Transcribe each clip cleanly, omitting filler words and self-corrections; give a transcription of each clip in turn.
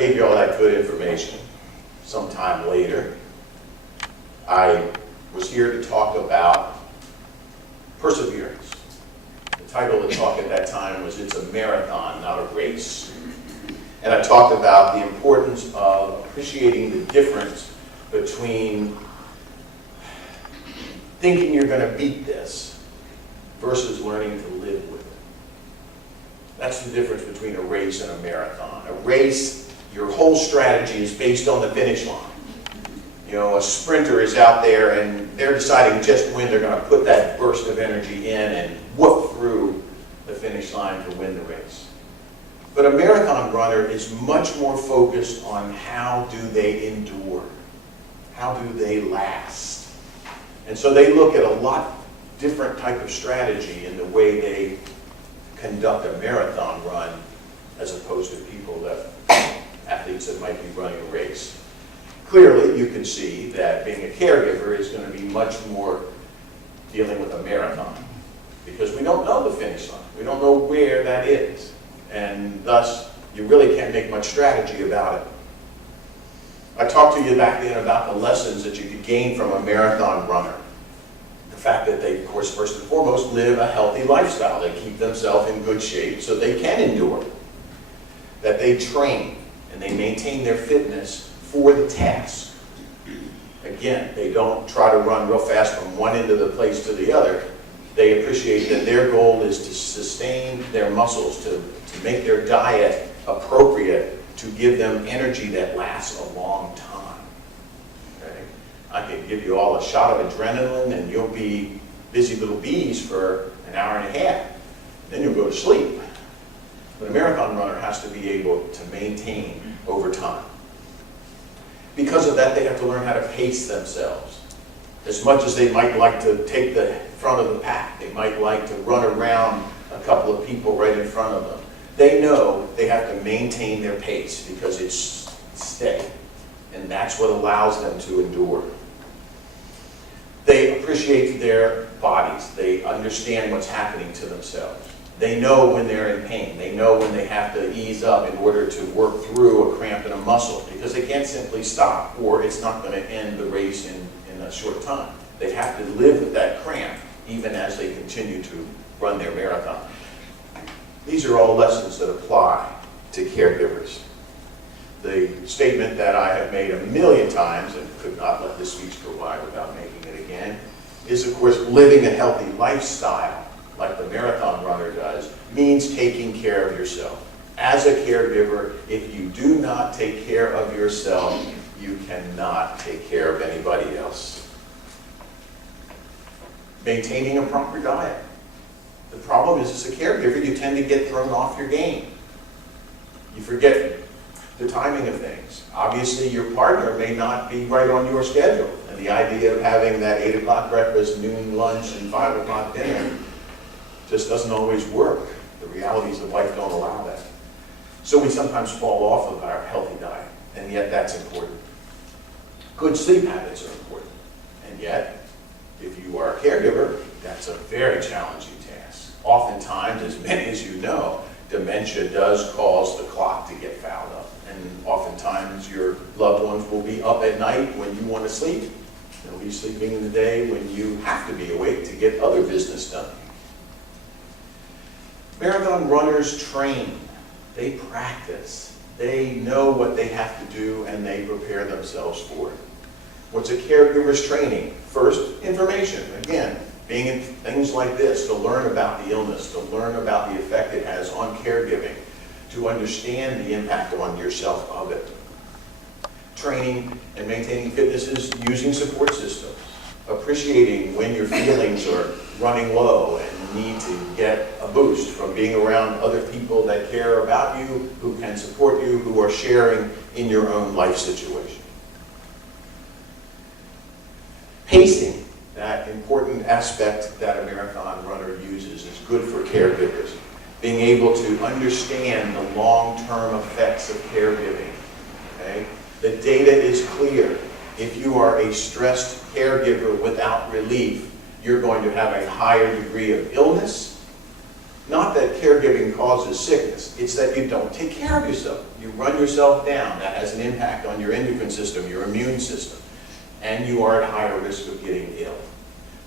gave you all that good information, sometime later, I was here to talk about perseverance. The title of the talk at that time was "It's a Marathon, Not a Race." And I talked about the importance of appreciating the difference between thinking you're going to beat this versus learning to live with it. That's the difference between a race and a marathon. A race, your whole strategy is based on the finish line. You know, a sprinter is out there and they're deciding just when they're going to put that burst of energy in and whoop through the finish line to win the race. But a marathon runner is much more focused on how do they endure, how do they last. And so they look at a lot different type of strategy in the way they conduct a marathon run as opposed to athletes that might be running a race. Clearly, you can see that being a caregiver is going to be much more dealing with a marathon because we don't know the finish line. We don't know where that is. And thus, you really can't make much strategy about it. I talked to you back then about the lessons that you could gain from a marathon runner. The fact that they, of course, first and foremost, live a healthy lifestyle. They keep themselves in good shape so they can endure. That they train and they maintain their fitness for the task. Again, they don't try to run real fast from one end of the place to the other. They appreciate that their goal is to sustain their muscles, to make their diet appropriate, to give them energy that lasts a long time. Okay? I can give you all a shot of adrenaline and you'll be busy little bees for an hour and a half. Then you'll go to sleep. But a marathon runner has to be able to maintain over time. Because of that, they have to learn how to pace themselves. As much as they might like to take the front of the pack, they might like to run around a couple of people right in front of them. They know they have to maintain their pace because it's steady. And that's what allows them to endure. They appreciate their bodies. They understand what's happening to themselves. They know when they're in pain. They know when they have to ease up in order to work through a cramp in a muscle because they can't simply stop or it's not going to end the race in a short time. They have to live with that cramp even as they continue to run their marathon. These are all lessons that apply to caregivers. The statement that I have made a million times and could not let this speech go by without making it again is, of course, living a healthy lifestyle like the marathon runner does, means taking care of yourself. As a caregiver, if you do not take care of yourself, you cannot take care of anybody else. Maintaining a proper diet. The problem is, as a caregiver, you tend to get thrown off your game. You forget the timing of things. Obviously, your partner may not be right on your schedule, and the idea of having that 8 o'clock breakfast, noon lunch, and 5 o'clock dinner just doesn't always work. The realities of life don't allow that. So we sometimes fall off of our healthy diet, and yet that's important. Good sleep habits are important, and yet, if you are a caregiver, that's a very challenging task. Oftentimes, as many as you know, dementia does cause the clock to get fouled up, and oftentimes your loved ones will be up at night when you want to sleep. They'll be sleeping in the day when you have to be awake to get other business done. Marathon runners train, they practice, they know what they have to do and they prepare themselves for it. What's a caregiver's training? First, information. Again, being in things like this, to learn about the illness, to learn about the effect it has on caregiving, to understand the impact on yourself of it. Training and maintaining fitness is using support systems, appreciating when your feelings are running low and need to get a boost from being around other people that care about you, who can support you, who are sharing in your own life situation. Pacing, that important aspect that a marathon runner uses, is good for caregivers. Being able to understand the long-term effects of caregiving. Okay? The data is clear. If you are a stressed caregiver without relief, you're going to have a higher degree of illness, Not that caregiving causes sickness, it's that you don't take care of yourself. You run yourself down. That has an impact on your endocrine system, your immune system, and you are at higher risk of getting ill.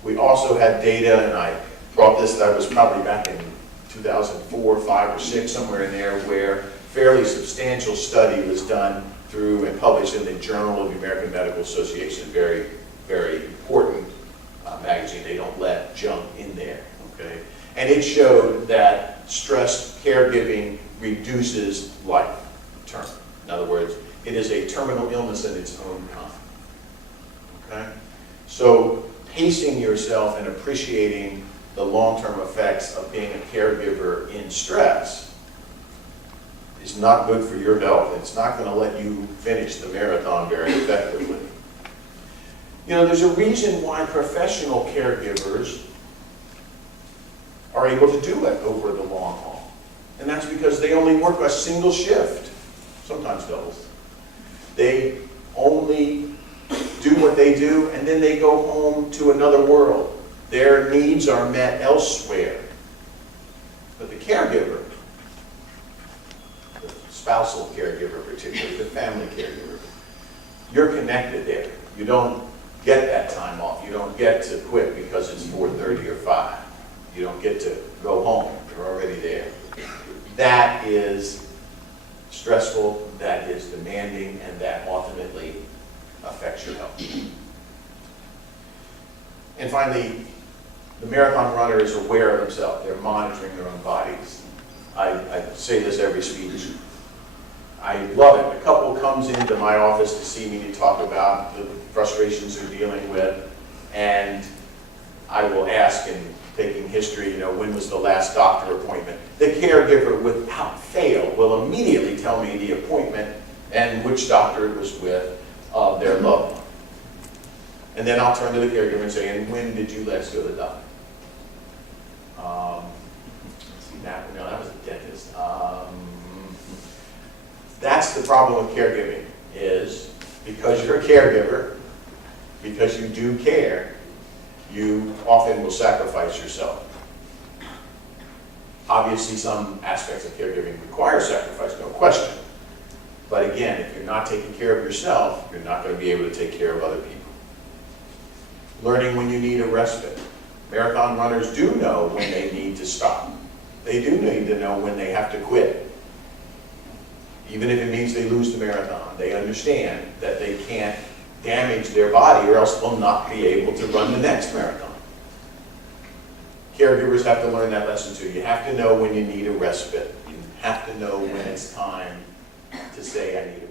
We also had data, and I brought this, that was probably back in 2004, 5, or 6, somewhere in there, where fairly substantial study was done through and published in the Journal of the American Medical Association, very, very important magazine. They don't let junk in there, okay? And it showed that stress caregiving reduces life term. In other words, it is a terminal illness in its own kind, okay? So pacing yourself and appreciating the long-term effects of being a caregiver in stress is not good for your health. It's not going to let you finish the marathon very effectively. You know, there's a reason why professional caregivers are able to do it over the long haul. And that's because they only work a single shift, sometimes doubles. They only do what they do, and then they go home to another world. Their needs are met elsewhere. But the caregiver, the spousal caregiver particularly, the family caregiver, you're connected there. You don't get that time off. You don't get to quit because it's 4:30 or 5. You don't get to go home. You're already there. That is stressful, that is demanding, and that ultimately affects your health. And finally, the marathon runner is aware of themselves. They're monitoring their own bodies. I say this every speech. I love it. A couple comes into my office to see me to talk about the frustrations they're dealing with, and I will ask, in taking history, you know, when was the last doctor appointment? The caregiver, without fail, will immediately tell me the appointment and which doctor it was with of their loved one. And then I'll turn to the caregiver and say, and when did you last go to the doctor? No, that was a dentist. That's the problem with caregiving, is because you're a caregiver, because you do care, you often will sacrifice yourself. Obviously, some aspects of caregiving require sacrifice, no question. But again, if you're not taking care of yourself, you're not going to be able to take care of other people. Learning when you need a respite. Marathon runners do know when they need to stop. They do need to know when they have to quit. Even if it means they lose the marathon, they understand that they can't damage their body or else they'll not be able to run the next marathon. Caregivers have to learn that lesson too. You have to know when you need a respite. You have to know when it's time to say, I need